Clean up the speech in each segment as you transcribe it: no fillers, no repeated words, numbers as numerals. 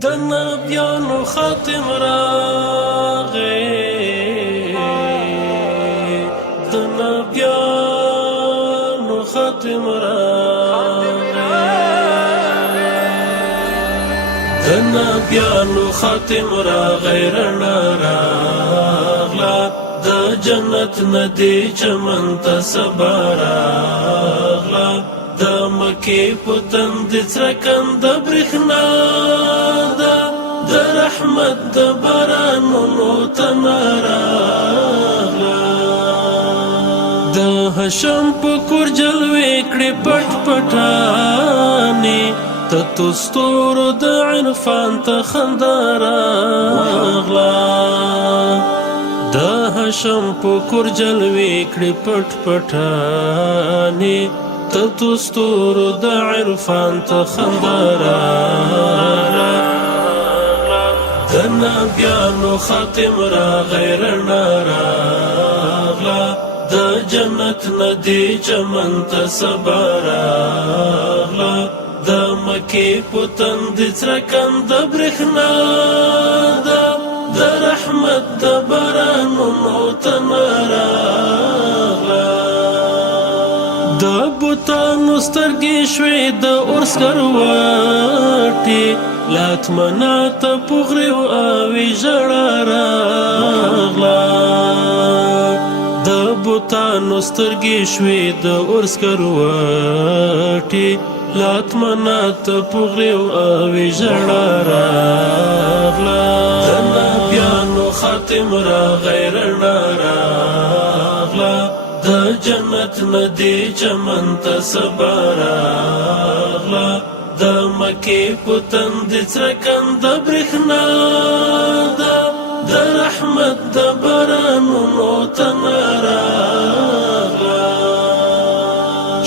د نبیانو خاتم راغی، د نبیانو خاتم راغی، د نبیانو خاتم راغی، رڼا راغله د جنت ندی چمن ته سبا راغله، د مکې په تندې څرګند برېښنا ده، د رحمت د بارانونو تنه راغله، د هشم په کور جلوې کړې پټ پټانې، تتو ستورو د عرفان ته خندا راغله، د هشم په کور جلوې کړې پټ پټانې، تتو ستورو د عرفان ته خندا راغله، د نبیانو خاتم راغی، رڼا راغله د جنت ندی چمن ته سبا راغله، د مکې په تندې څرګند برېښنا ده، د رحمت د بارانونو تنه راغله، د بوتانو سترګې شوې د اور سکروټې، لات مناته په غريو اوې ژړا راغله، د بوتانو سترګې شوې د اور سکروټې، لات مناته په غريو اوې ژړا راغله، د نبیانو خاتم راغی، رڼا راغله د جنت ندی چمن ته سبا راغله، د مکې په تندې څرګند برېښنا ده، د رحمت د بارانونو تنه راغله،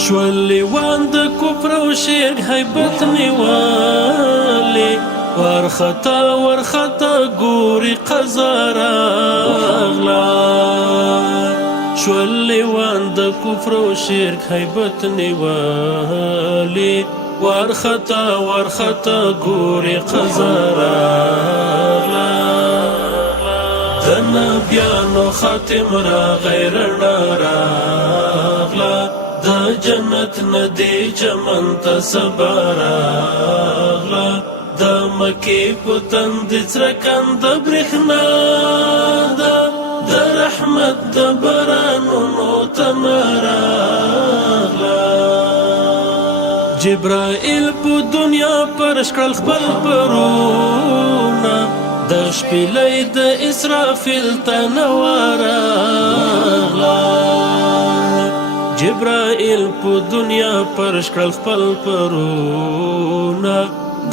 شول لیوان د کفر او شرک هیبت نیولې، ورخطا ورخطا ګوري قضا راغله، شول لیوان د کفر او شرک هیبت نیولې، ورخطا ورخطا ګوري قضا راغله، د نبیانو خاتم راغی، رڼا راغله د جنت ندی چمن ته سبا راغله، د مکې په تندې څرګند برېښنا ده، د رحمت د بارانونو تنه راغله، جبرائیل په دنیا پرش کړل خپل پرونه، د شپېلۍ د اسرافیل تنه ورغله، جبرائیل په دنیا پرش کړل خپل پرونه،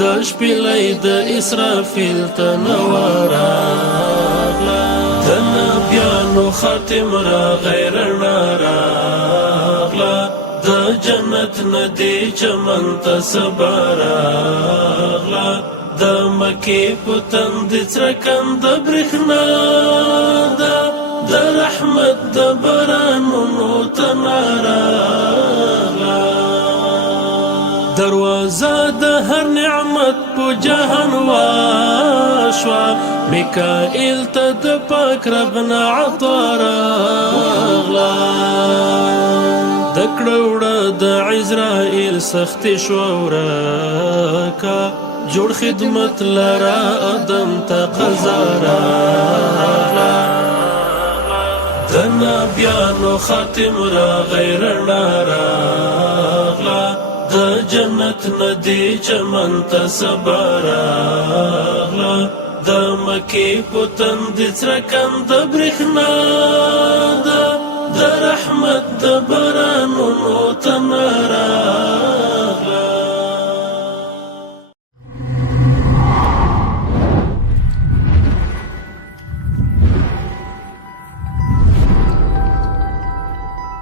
د شپېلۍ د اسرافیل تنه ورغله، د نبیانو خاتم راغی، رڼا راغله د جنت ندی چمن ته سبا راغله، د مکې په تندې څرګند برېښنا ده، د رحمت د بارانونو تنه راغله، دروازه د هر نعمت په جهان وشوه، میکائیل ته د پاک رب نه عطا راغله، د کړه وړه د عزرائیل سختي شوه ورکه، جوړ خدمت لره ادم ته قضا راغله، د نبیانو خاتم راغی، رڼا راغله د جنت ندی چمن ته سبا راغله، د مکې په تندې څرګند برېښنا ده، د رحمت د بارانونو تنه راغله.